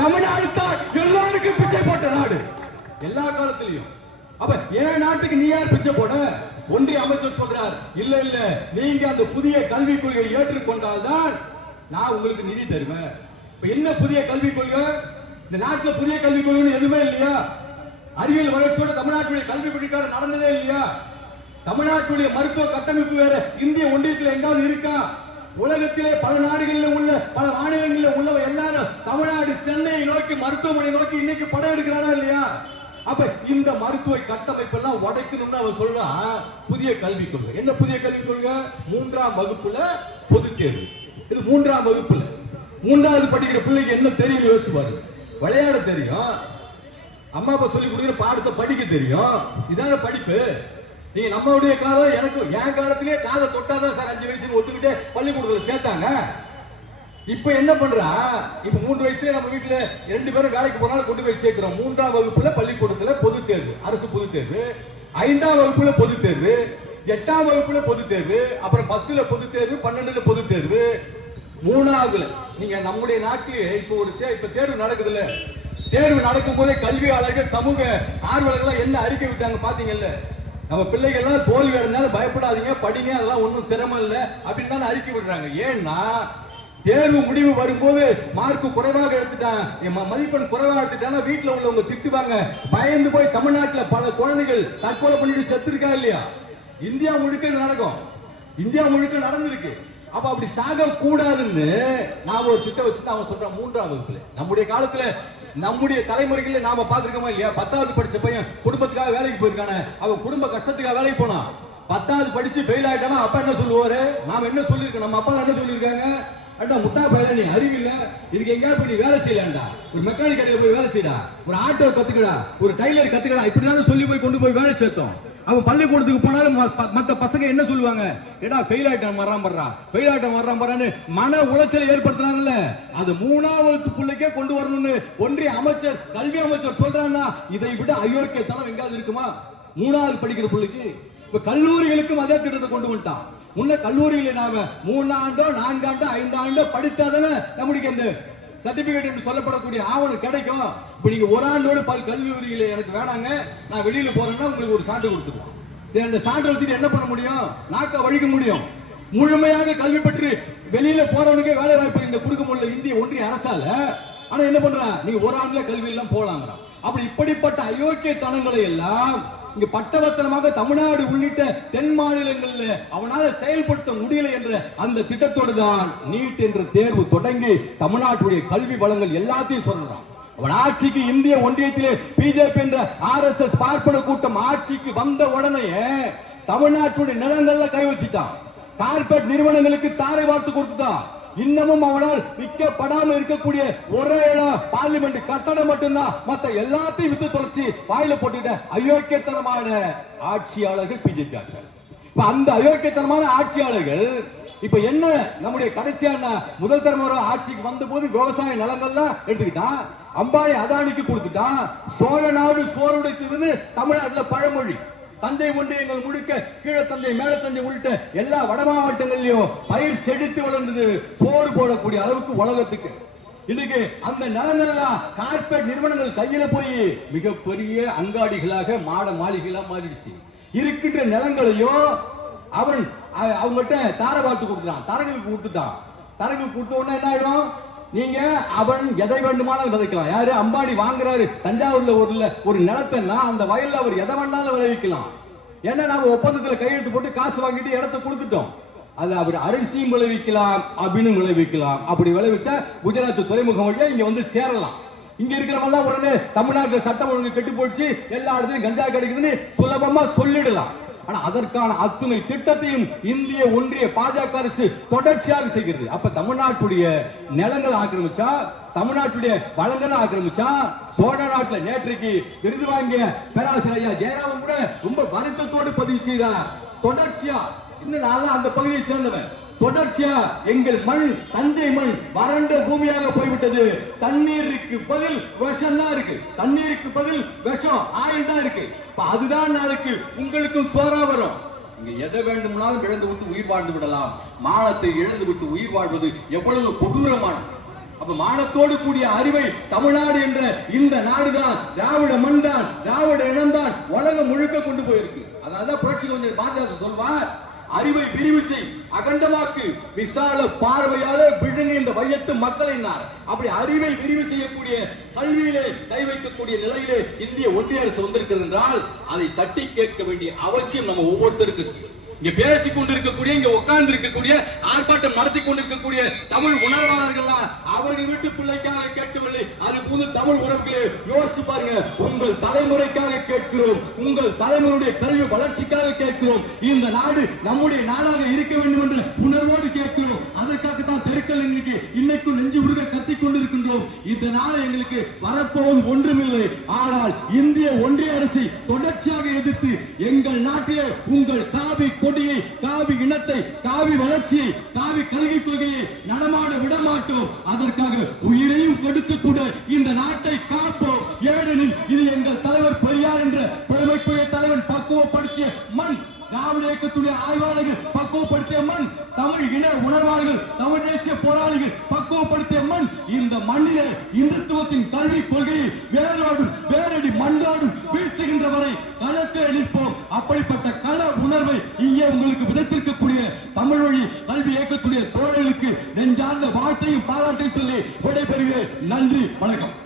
தமிழ்நாடு தான் எல்லாருக்கும் பிச்சை போட்ட நாடு எல்லா காலத்திலையும். அப்ப ஏன் நாட்டுக்கு நீ யார் பிச்சை போட? ஒன்றிய அமைச்சர் சொல்றார், இல்ல இல்ல நீங்க அந்த புதிய கல்விக் கொள்கையை ஏற்றுக்கொண்டால்தான் நான் உங்களுக்கு நிதி தருவேன். இப்ப என்ன புதிய கல்விக் கொள்கை? இந்த நாட்டுல புதிய கல்விக் கொள்கை எதுவுமே இல்லையா? அறிவியல் வளர்ச்சியோட தமிழ்நாட்டுடைய கல்வி பணிக்கார நடந்ததே இல்லையா? தமிழ்நாட்டுடைய மருத்துவ கட்டமைப்பு வேற இந்திய ஒன்றியத்தில் எங்காவது இருக்கா? உலகத்திலே பல நாடுகளில் உள்ள பல மாநிலங்களில் உள்ளவ எல்லாரும் தமிழ்நாடு சென்னையை நோக்கி மருத்துவமனை நோக்கி இன்னைக்கு படம் எடுக்கிறாரா இல்லையா? அப்ப இந்த மருத்துவ கட்டமைப்பு எல்லாம் உடைக்கணும்னு அவன் சொல்றான் புதிய கல்விக் கொள்கை. என்ன புதிய கல்விக் கொள்கை? 3ஆம் வகுப்புல பொதுத் தேர்வு. இது 3ஆம் வகுப்புல 3வது படிக்கிற பிள்ளைக்கு என்ன தெரியும் யோசிச்சு பாருங்க. விளையாட தெரியும், அம்மா அப்பா சொல்லி கொடுக்குற பாடத்தை படிக்க தெரியும். இதான படிப்பு. நீங்க நம்மளுடைய காலம், எனக்கு என் காலத்திலே காலை தொட்டாதான் சார் 5 வயசுக்கு ஒத்துக்கிட்டே பள்ளிக்கூடத்துல சேர்த்தாங்க. இப்ப என்ன பண்றா? இப்ப 3 வயசுல நம்ம வீட்டுல 2 பேரும் வேலைக்கு போனாலும் கொண்டு போய் சேர்க்கிறோம். 3ஆம் வகுப்புல பள்ளிக்கூடத்துல பொதுத் தேர்வு, அரசு பொதுத் தேர்வு. 5ஆம் வகுப்புல பொதுத் தேர்வு, 8ஆம் வகுப்புல பொதுத் தேர்வு, அப்புறம் 10ல பொதுத் தேர்வு, 12ல பொதுத் தேர்வு. 3ஆவதுல நீங்க நம்முடைய நாட்டில் இப்ப ஒரு தேர்வு நடக்குதுல்ல, தேர்வு நடக்கும் போதே கல்வியாளர்கள் சமூக ஆர்வலர்கள் என்ன அறிக்கை விட்டாங்க பாத்தீங்கல்ல? நம்ம பிள்ளைகள் எல்லாம் தோல்வி அடைஞ்சாலும் பயப்படாதீங்க, படிங்க, அதெல்லாம் ஒன்றும் சிரமம் இல்லை அப்படின்னு தான் அறிக்கை விடுறாங்க. ஏன்னா தேர்வு முடிவு வரும்போது மார்க் குறைவாக எடுத்துட்டான், மதிப்பெண் குறைவாக எடுத்துட்டாங்க, வீட்டுல உள்ளவங்க திட்டுவாங்க. பயந்து போய் தமிழ்நாட்டில் பல குழந்தைகள் தற்கொலை பண்ணிட்டு செத்துருக்கா இல்லையா? இந்தியா முழுக்க நடக்கும், இந்தியா முழுக்க நடந்திருக்கு. அப்ப அப்படி சாக கூடாதுன்னு நாம ஒரு திட்டம் வச்சுட்டு அவன் சொல்றான் 3ஆம் வகுப்புல. நம்முடைய காலத்துல நம்முடைய தலைமுறைகள் நாம பாத்துருக்கோமா இல்லையா? 10வது படிச்ச பையன் குடும்பத்துக்காக வேலைக்கு போயிருக்கானே, அவன் குடும்ப கஷ்டத்துக்காக வேலைக்கு போனான். 10வது படிச்சு ஃபெயில் ஆயிட்டானா அப்பா என்ன சொல்லுவாரு? நாம என்ன சொல்லிருக்கோம்? நம்ம அப்பா என்ன சொல்லிருக்காங்க? அண்டா முட்டா பையன், நீ அறிவில்ல, இதுக்கு எங்கேயா போய் நீ வேலை செய்யலாம்டா, ஒரு மெக்கானிக் கடையில் போய் வேலை செய்யடா, ஒரு ஆட்டோ கத்துக்கடா, ஒரு டைலர் கத்துக்கடா, இப்படினாலும் சொல்லி போய் கொண்டு போய் வேலை சேர்த்தோம். அவன் பள்ளிக்கூடத்துக்கு போனாலும் மற்ற பசங்க என்ன சொல்லுவாங்க? ஏடா ஃபெயில் ஆயிட்டான் வர்றான் மன உளைச்சலை ஏற்படுத்தினாங்கல்ல, அது 3ஆவது பிள்ளைக்கே கொண்டு வரணும்னு ஒன்றிய அமைச்சர், கல்வி அமைச்சர் சொல்றான்னா இதை விட அயோக்கியத்தனம் எங்காவது இருக்குமா? 3ஆவது படிக்கிற பிள்ளைக்கு. இப்ப கல்லூரிகளுக்கும் அதே திட்டத்தை கொண்டு வந்துட்டான். முன்ன கல்லூரியில நாம 3 ஆண்டோ 4 ஆண்டோ 5 ஆண்டோ படித்தாதானே நம்மளுக்கு இந்த சர்டிபிகேட் என்று சொல்லப்படக்கூடிய ஆவணம் கிடைக்கும். இப்ப நீங்க ஒரு ஆண்டோட கல்லூரியில எனக்கு வேணாங்க, நான் வெளியில போறேன்னா உங்களுக்கு ஒரு சான்று கொடுத்துருவோம். அந்த சான்று வச்சுட்டு என்ன பண்ண முடியும்? நாக்க வழிக்க முடியும். முழுமையாக கல்வி பெற்று வெளியில போறவனுக்கே வேலை வாய்ப்பு இந்த கொடுக்க முடியல இந்திய ஒன்றிய அரசால. ஆனா என்ன பண்றான்? நீங்க ஒரு ஆண்டுல கல்வி எல்லாம் போலாங்கிறான். அப்படி இப்படிப்பட்ட அயோக்கியத்தனங்களை எல்லாம் இங்க பட்டவர்த்தனமாக தமிழ்நாடு உள்ளிட்ட தென் மாநிலங்களில் அவனால செயல்படுத்த முடியல என்ற அந்த திட்டத்தோடு தான் நீட் என்ற தேர்வு தொடங்கி தமிழ்நாட்டுடைய கல்வி வளங்கள் எல்லாத்தையும் சொல்றான். அவன் ஆட்சிக்கு இந்திய ஒன்றியத்திலே பிஜேபி என்ற RSS பார்ப்பன கூட்டம் ஆட்சிக்கு வந்த உடனே தமிழ்நாட்டுடைய நிலங்கள்ல கை வச்சிட்டான். கார்பரேட் நிறுவனங்களுக்கு தாரை வார்த்து கொடுத்துட்டான். இன்னமும் அவனால் விற்கப்படாமல் இருக்கக்கூடிய ஒரே இடம் பார்லிமெண்ட் கட்டடம் மட்டும்தான். மத்த எல்லாத்தையும் வித்து தொலைச்சி வாயில போட்டுக்கிட்ட அயோக்கியத்தனமான ஆட்சியாளர்கள் பிஜேபி ஆட்சியாளர். இப்ப அந்த அயோக்கியத்தனமான ஆட்சியாளர்கள் இப்ப என்ன நம்முடைய கடைசியான முதல் தலைமுறை ஆட்சிக்கு வந்த போது விவசாய நிலங்கள்லாம் எடுத்துக்கிட்டான், அம்பானி அதானிக்கு கொடுத்துட்டான். சோழ நாடு சோறுடைத்ததுன்னு தமிழ்நாட்டுல பழமொழி. தஞ்சை ஒன்றியங்கள் முழுக்க கீழே தஞ்சை மேல தஞ்சை உள்ளிட்ட எல்லா வட மாவட்டங்களிலும் பயிர் செழித்து வளர்ந்தது, சோறு போடக்கூடிய அளவுக்கு உலகத்துக்கு. இன்னைக்கு அந்த நிலங்களெல்லாம் கார்பரேட் நிறுவனங்கள் கையில போய் மிகப்பெரிய அங்காடிகளாக மாட மாளிகைகளா மாறிடுச்சு. இருக்கின்ற நிலங்களையும் அவன் அவங்ககிட்ட தாரை பார்த்து கொடுத்துட்டான், தரங்களுக்கு கொடுத்துட்டான். தரங்களுக்கு கொடுத்த உடனே என்ன ஆயிடும்? நீங்க அவன் எதை வேண்டுமானாலும் விதைக்கலாம். யாரு? அம்பானி வாங்குறாரு தஞ்சாவூர்ல ஒரு நிலத்தைன்னா அந்த வயல்ல அவர் எதை வேணாலும் விளைவிக்கலாம். ஏன்னா நாம ஒப்பந்தத்துல கையெழுத்து போட்டு காசு வாங்கிட்டு இடத்தை கொடுத்துட்டோம். அது அவர் அரிசியும் விளைவிக்கலாம், அபினும் விளைவிக்கலாம். அப்படி விளைவிச்சா குஜராத் துறைமுகம் வழியா இங்க வந்து சேரலாம். இங்க இருக்கிறவங்க உடனே தமிழ்நாட்டில் சட்டம் ஒழுங்கு கெட்டு போச்சு, எல்லா இடத்துலயும் கஞ்சா கிடைக்குதுன்னு சுலபமா சொல்லிடலாம். ஆனா அதற்கான அத்துணை திட்டத்தையும் இந்திய ஒன்றிய பாஜக அரசு தொடர்ச்சியாக செய்கிறது. அப்ப தமிழ்நாட்டுடைய நிலங்களை ஆக்கிரமிச்சா, தமிழ்நாட்டுடைய வளங்களை ஆக்கிரமிச்சா, சோழ நாட்டுல நேற்றைக்கு விருது வாங்கிய பேராசிரியர் ஐயா ஜெயராமன் கூட ரொம்ப வருத்தத்தோடு பதிவு செய்தார். தொடர்ச்சியா இன்னும் நான் அந்த பகுதியை சேர்ந்தவன். தொடர்ச்சியா எங்கள் மண், தஞ்சை மண் வறண்ட பூமியாக போய்விட்டது. தண்ணீருக்கு பதில் விஷம் தான் இருக்கு, தண்ணீருக்கு பதில் விஷம் ஆயில் தான் இருக்கு. அதுதான் நாளைக்கு உங்களுக்கும் சோறா வரும். இங்க எதை வேண்டுமானாலும் இழந்து விட்டு உயிர் வாழ்ந்து விடலாம். மானத்தை இழந்து விட்டு உயிர் வாழ்வது எவ்வளவு கொடூரமானது. அப்ப மானத்தோடு கூடிய அறிவை தமிழ்நாடு என்ற இந்த நாடுதான், திராவிட மண் தான், திராவிட இனம் தான் உலகம் முழுக்க கொண்டு போயிருக்கு. அதான் புரட்சி கவிஞர் பாரதிதாசன் சொல்வார், அறிவை விரிவு செய், அகண்டமாக்கு, விசால பார்வையாளர் விழுங்க இந்த வையத்து மக்கள் என்னார். அப்படி அறிவை விரிவு செய்யக்கூடிய, கல்வியிலே கை வைக்கக்கூடிய நிலையிலே இந்திய ஒன்றிய அரசு வந்திருக்கிறது என்றால் அதை தட்டி கேட்க வேண்டிய அவசியம் நம்ம ஒவ்வொருத்தருக்கு இருக்கு. இங்க பேசிக் கொண்டிருக்கக்கூடிய, இங்க உட்கார்ந்து இருக்கக்கூடிய, ஆர்ப்பாட்டம் நடத்தி கொண்டிருக்கக்கூடிய தமிழ் உணர்வாளர்கள் அவர்கள் வீட்டு பிள்ளைக்காக கேட்கவில்லை. அது புது தமிழ் உறவுகளே யோசிச்சு பாருங்க. உங்கள் தலைமுறைக்காக கேட்கிறோம், உங்கள் தலைமுறையுடைய கல்வி வளர்ச்சிக்காக கேட்கிறோம். இந்த நாடு நம்முடைய நாடாக இருக்க வேண்டும் என்று உணர்வோடு கேட்கிறோம். அதற்காகத்தான் தெருக்கள் இன்னைக்கும் நெஞ்சு உருக கத்திக் கொண்டிருக்கின்றோம். இந்த நாள் எங்களுக்கு வரப்போவது ஒன்றுமில்லை. ஆனால் இந்திய ஒன்றிய அரசை தொடர்ச்சியாக எதிர்த்து எங்கள் நாட்டிலே உங்கள் காவி கொடியை, காவி இனத்தை, காவி வளர்ச்சியை, காவி கல்வி கொள்கையை நடமாட விடமாட்டோம். அதற்காக உயிரையும் கொடுத்து கூட இந்த நாட்டை காப்போம். ஏனெனில் இது எங்கள் தலைவர் பெரியார் என்ற பெருமைக்குரிய தலைவன் பக்குவப்படுத்திய மண், திராவிட இயக்கத்துடைய ஆய்வாளர்கள் பக்குவப்படுத்திய மண், தமிழ் இன உணர்வாளர்கள், தமிழ் தேசிய போராளிகள் பக்குவப்படுத்திய மண். இந்த மண்ணிலே இந்துத்துவத்தின் கல்வி கொள்கையை வேரோடும் வேரடி மண்ணோடும் வீழ்த்துகின்ற வரை களத்தில் நிற்போம். அப்படிப்பட்ட கள உணர்வை இங்கே உங்களுக்கு விதைத்திருக்கக்கூடிய தமிழ் வழி கல்வி இயக்கத்துடைய தோழர்களுக்கு நெஞ்சார்ந்த வாழ்த்தையும் பாராட்டையும் சொல்லி விடைபெறுகிறேன். நன்றி, வணக்கம்.